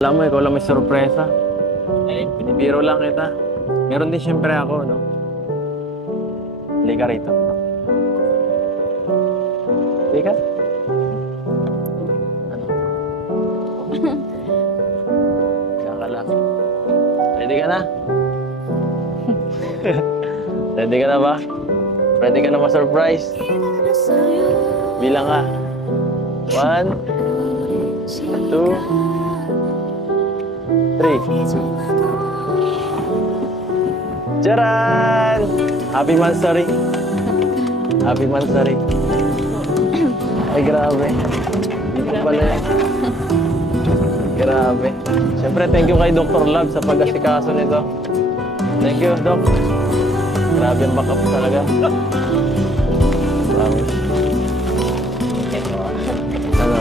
Alam mo, ikaw lang may sorpresa. Eh, binibiro lang kita. Meron din siyempre ako, no? Halika rito. Halika. Ano? Kaya ka lang. Ready ka na? Ready ka na ba? Ready ka na ma-surprise? Bilang ka. 1, 2, 3. Charan! Happy Mansari! Happy Mansari! Ay, grabe. Dito pala yan. Grabe. Siyempre, thank you kay Dr. Love sa pag-asikaso nito. Thank you, Doc. Grabe ang backup talaga. Promise. Ano?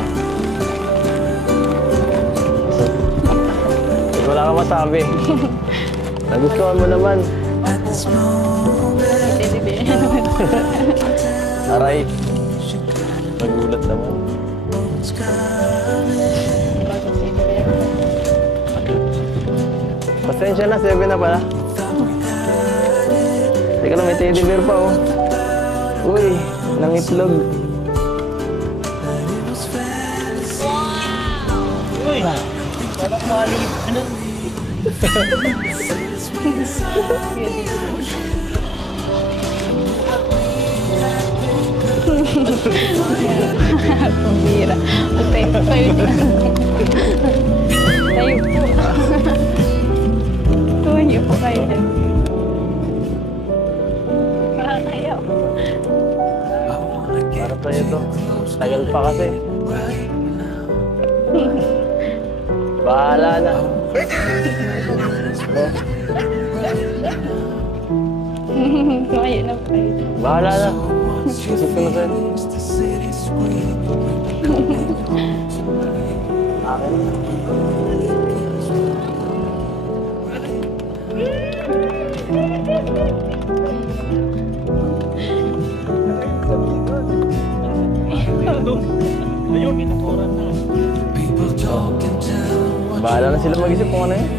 Wala kang masabi. Nagustuhan mo naman. Aray. Nagulat naman. Pasensya na, 7 na pala. Teka lang, may teddy bear pa oh. Uy, nangitlog. Uy! Parang maliit. Ano? Pambira. Tayo po kayo dyan. Tayo po. Tayo po kayo dyan. Parang ayaw. Para sa'yo to. Tagal pa kasi. Bahala na. Tumayo na po kayo dyan. Bahala na. Isip ko na sa'yo. Akin na. Ayun, minuturan na. Bahala na sila mag-isip kung ano yun.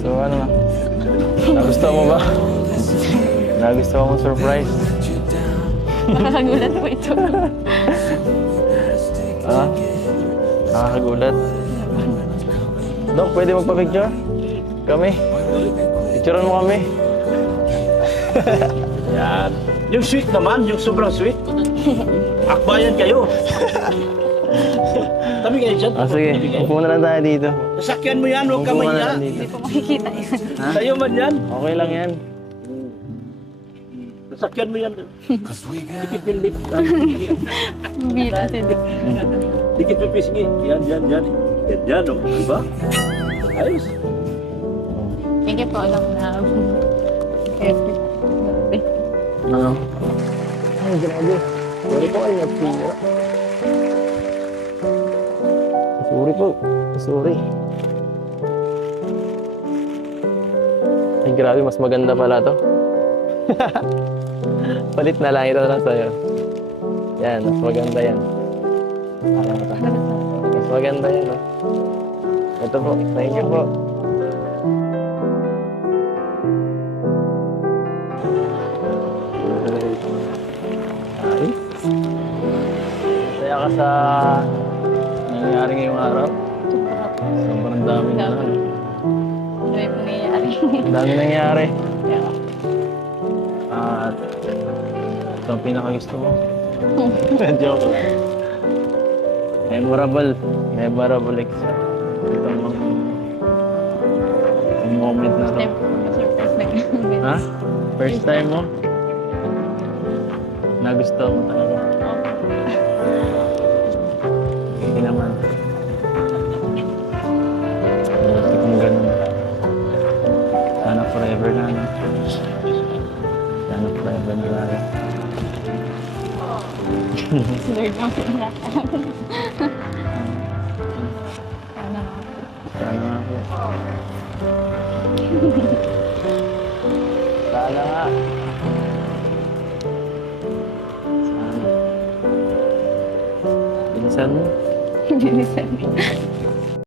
So ano na? Nagustuhan mo ba? Nagustuhan mo surprise? Nakakagulat po ito. Ha? Nakakagulat. Dok, pwede magpa-picture? Kami? Picturean mo kami? Yan. Yung sweet naman, yung sobrang sweet. Akbayan kayo. Tabi kayo dyan. Sige, upo na lang tayo dito. Sasakyan mo yan, huwag ka Upo na mahiya. lang dito. Hindi po makikita yun. Sa'yo man yan. Okay lang yan. Sasakyan mo yan. Dikit yung lip. Pambira. Dikit yung pisngi. Yan, yan, yan. Yan, yan, oh. Diba? Ayos. Thank you po. Alam na. Perfect. Ano? Ay, grabe. Sorry po kayo, nagpira. Sorry po. Sorry. Ay, grabe. Mas maganda pala to. Palit na lang. Ito na lang sa'yo. Yan. Mas maganda yan. Mas maganda yan. Oh. Ito po. Thank you po. Ay. Masaya ka sa nangyayari ngayong araw. Sobrang dami na lang. Ano yung nangyayari? Ang dami nangyayari. Yeah. At ito ang pinakagusto mo. Joke lang. Memorable. Memorable itong moment na to. Step po. Surprise na ganun. Ha? First time mo? Nagustuhan mo talaga. Hindi naman. Gusto kong ganun. Sana forever na, no? Sana forever na lang. Lord, ang pinaka. Sana nga po. Sana nga po. Sana nga. Sana. Bilisan mo. Bilisan.